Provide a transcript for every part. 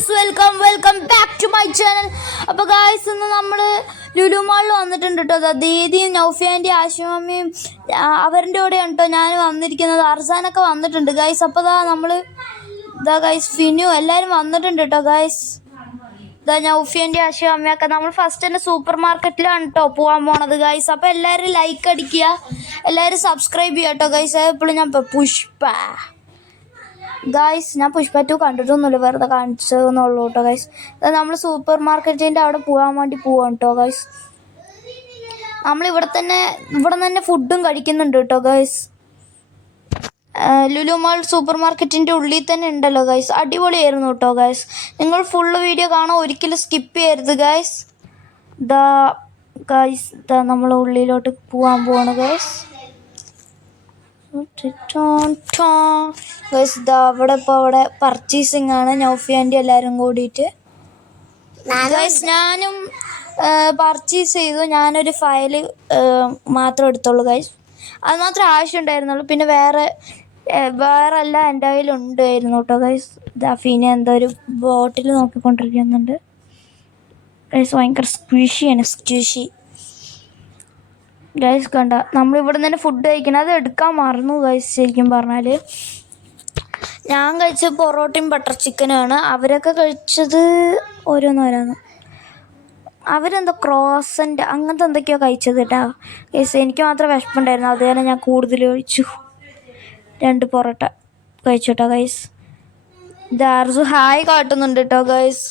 Guys welcome welcome back to my channel അപ്പോൾ guys ഇന്ന് നമ്മൾ ലുലു മാളിൽ വന്നിട്ടുണ്ട് കേട്ടോ ദാ ദീദിയും നൗഫിയാന്റെയും ആശുമമ്മിയും അവരുടെ കൂടെയാണ് കേട്ടോ ഞാൻ വന്നിരിക്കുന്നത്. അർസാനൊക്കെ വന്നിട്ടുണ്ട് ഗായ്സ് അപ്പോൾ ദാ നമ്മൾ ഇതാ ഗായ്സ് ഫിനു എല്ലാവരും വന്നിട്ടുണ്ട് കേട്ടോ ഗായ്സ് ഇതാ നൗഫിയന്റെ ആശു അമ്മയൊക്കെ നമ്മൾ ഫസ്റ്റ് തന്നെ സൂപ്പർ മാർക്കറ്റിലാണ് കേട്ടോ പോകാൻ പോണത് ഗൈസ് അപ്പോൾ എല്ലാവരും ലൈക്ക് അടിക്കുക. എല്ലാവരും സബ്സ്ക്രൈബ് ചെയ്യാം കേട്ടോ ഗൈസ് എപ്പോഴും ഞാൻ പുഷ്പ. ഗൈസ് ഞാൻ പുഷ്പ ടു കണ്ടിട്ടൊന്നുമില്ല. വെറുതെ കാണിച്ചതെന്നുള്ളൂ കേട്ടോ ഗൈസ് നമ്മൾ സൂപ്പർ മാർക്കറ്റിന്റെ അവിടെ പോകാൻ വേണ്ടി പോവാണ് കേട്ടോ ഗൈസ് നമ്മൾ ഇവിടെ തന്നെ ഇവിടെ തന്നെ ഫുഡും കഴിക്കുന്നുണ്ട് കേട്ടോ ഗൈസ് ലുലു മാൾ സൂപ്പർ മാർക്കറ്റിന്റെ ഉള്ളിൽ തന്നെ ഉണ്ടല്ലോ ഗൈസ് അടിപൊളിയായിരുന്നു കേട്ടോ ഗൈസ് നിങ്ങൾ ഫുള്ള് വീഡിയോ കാണാൻ ഒരിക്കലും സ്കിപ്പ് ചെയ്യരുത് ഗൈസ് ദാ ഗൈസ് ദാ നമ്മൾ ഉള്ളിലോട്ട് പോകാൻ പോവാണ് ഗൈസ് ഗൈസ് ഇതാ അവിടെ ഇപ്പോൾ അവിടെ പർച്ചേസിങ് ആണ്. നൗഫി ആന്റി എല്ലാവരും കൂടിയിട്ട്. ഗൈസ് ഞാനും പർച്ചേസ് ചെയ്തു. ഞാനൊരു ഫയൽ മാത്രം എടുത്തോളൂ ഗൈസ് അത് മാത്രം ആവശ്യമുണ്ടായിരുന്നുള്ളൂ. പിന്നെ വേറെ വേറെ എല്ലാം എന്റെ കയ്യിൽ ഉണ്ടായിരുന്നു കേട്ടോ ഗൈസ് ദഫീനെ എന്തോ ഒരു ബോട്ടിൽ നോക്കിക്കൊണ്ടിരിക്കുന്നുണ്ട്. ഗൈസ് ഭയങ്കര സ്ക്വിഷിയാണ് സ്ക്വിഷി ഗൈസ് കണ്ട നമ്മളിവിടെ നിന്ന് ഫുഡ് കഴിക്കണം. അത് എടുക്കാൻ മറന്നു ഗൈസ് ശരിക്കും പറഞ്ഞാൽ ഞാൻ കഴിച്ച പൊറോട്ടയും ബട്ടർ ചിക്കനുമാണ് അവരൊക്കെ കഴിച്ചത് ഓരോന്നോരോന്ന് അവരെന്തോ ക്രോസന്റ് അങ്ങനത്തെ എന്തൊക്കെയോ കഴിച്ചത് കേട്ടോ. ഗൈസ് എനിക്ക് മാത്രം വിശപ്പുണ്ടായിരുന്നു. അത് തന്നെ ഞാൻ കൂടുതൽ കഴിച്ചു. രണ്ട് പൊറോട്ട കഴിച്ചു കേട്ടോ ഗൈസ് ദാർസു ഹായ് കാട്ടുന്നുണ്ട് കേട്ടോ ഗൈസ്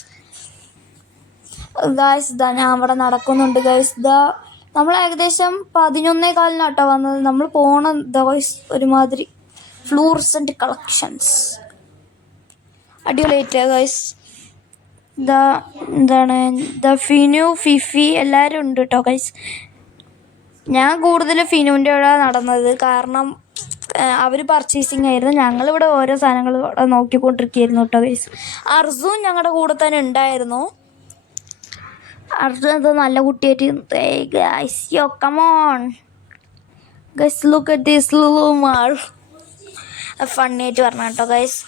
ഗൈസ് ഇതാ ഞാൻ അവിടെ നടക്കുന്നുണ്ട് ഗൈസ് ഇതാ നമ്മൾ ഏകദേശം പതിനൊന്നേ കാലിനാട്ടോ വന്നത്. നമ്മൾ പോണ ദോയ്സ് ഒരുമാതിരി ഫ്ലൂർസന്റ് കളക്ഷൻസ്. അടിപൊളിയായിട്ട് ഗൈസ് ദ എന്താണ് ദ ഫിനു ഫിഫി എല്ലാവരും ഉണ്ട് കേട്ടോ ഗൈസ് ഞാൻ കൂടുതൽ ഫിനുവിന്റെ അവിടെ നടന്നത് കാരണം അവർ പർച്ചേസിങ് ആയിരുന്നു. ഞങ്ങളിവിടെ ഓരോ സാധനങ്ങൾ ഇവിടെ നോക്കിക്കൊണ്ടിരിക്കുകയായിരുന്നു കേട്ടോ ഗൈസ് അർസും ഞങ്ങളുടെ കൂടെ തന്നെ ഉണ്ടായിരുന്നു. അർജുൻ എന്തോ നല്ല കുട്ടിയായിട്ട് ഗൈസ് യോ കേട്ടോ ഗൈസ്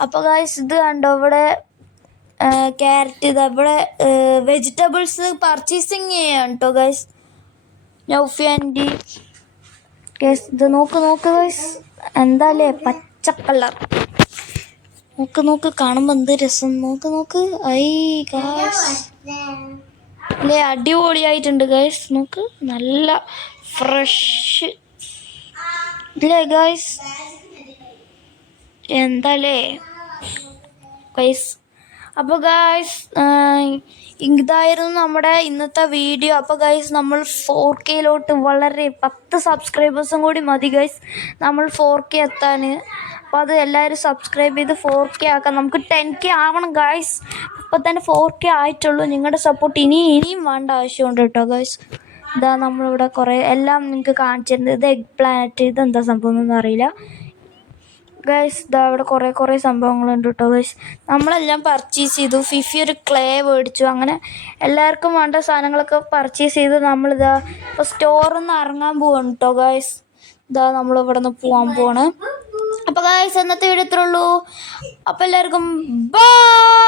അപ്പോൾ ഗൈസ് ഇത് കണ്ടോ ഇവിടെ ക്യാരറ്റ് ഇത് ഇവിടെ വെജിറ്റബിൾസ് പർച്ചേസിങ് ചെയ്യാൻ കേട്ടോ ഗൈസ് നൗഫി ആന്റി. ഗൈസ് ഇത് നോക്ക് നോക്ക് ഗൈസ് എന്താല്ലേ പച്ച കളർ നോക്ക് നോക്ക് കാണുമ്പോൾ എന്ത് രസം. നോക്ക് നോക്ക്. ഐ ഗാസ് അല്ലേ അടിപൊളിയായിട്ടുണ്ട് ഗൈസ് നോക്ക് നല്ല ഫ്രഷ്. ഇല്ലേ ഗൈസ് എന്താല്ലേ ഗൈസ് അപ്പോൾ ഗൈസ് ഇതായിരുന്നു നമ്മുടെ ഇന്നത്തെ വീഡിയോ. അപ്പോൾ ഗൈസ് നമ്മൾ ഫോർ കെയിലോട്ട് വളരെ പത്ത് സബ്സ്ക്രൈബേഴ്സും കൂടി മതി ഗൈസ് നമ്മൾ ഫോർ കെ എത്താൻ അപ്പോൾ അത് എല്ലാവരും സബ്സ്ക്രൈബ് ചെയ്ത് ഫോർ കെ ആക്കാം. നമുക്ക് ടെൻ കെ ആവണം ഗായ്സ് അപ്പോൾ തന്നെ ഫോർ കെ ആയിട്ടുള്ളൂ. നിങ്ങളുടെ സപ്പോർട്ട് ഇനി ഇനിയും വേണ്ട ആവശ്യമുണ്ട് കേട്ടോ ഗായ്സ് ഇതാ നമ്മളിവിടെ കുറേ എല്ലാം നിങ്ങൾക്ക് കാണിച്ചിരുന്നത്. ഇത് എഗ് പ്ലാനറ്റ് ഇതെന്താ സംഭവം എന്നൊന്നും അറിയില്ല. ഗൈസ് ഇതാ ഇവിടെ കുറേ കുറേ സംഭവങ്ങളുണ്ട് കേട്ടോ ഗൈസ് നമ്മളെല്ലാം പർച്ചേസ് ചെയ്തു. ഫിഫി ഒരു ക്ലേ മേടിച്ചു. അങ്ങനെ എല്ലാവർക്കും വേണ്ട സാധനങ്ങളൊക്കെ പർച്ചേസ് ചെയ്ത് നമ്മളിതാ ഇപ്പോൾ സ്റ്റോറിൽ നിന്ന് ഇറങ്ങാൻ പോവാണ് കേട്ടോ ഗൈസ് ഇതാ നമ്മളിവിടെ നിന്ന് പോകാൻ പോവാണ്. അപ്പോൾ ഗൈസ് എന്നത്തെ വീഡിയോ ഇത്രേ ഉള്ളൂ. അപ്പോൾ എല്ലാവർക്കും ബൈ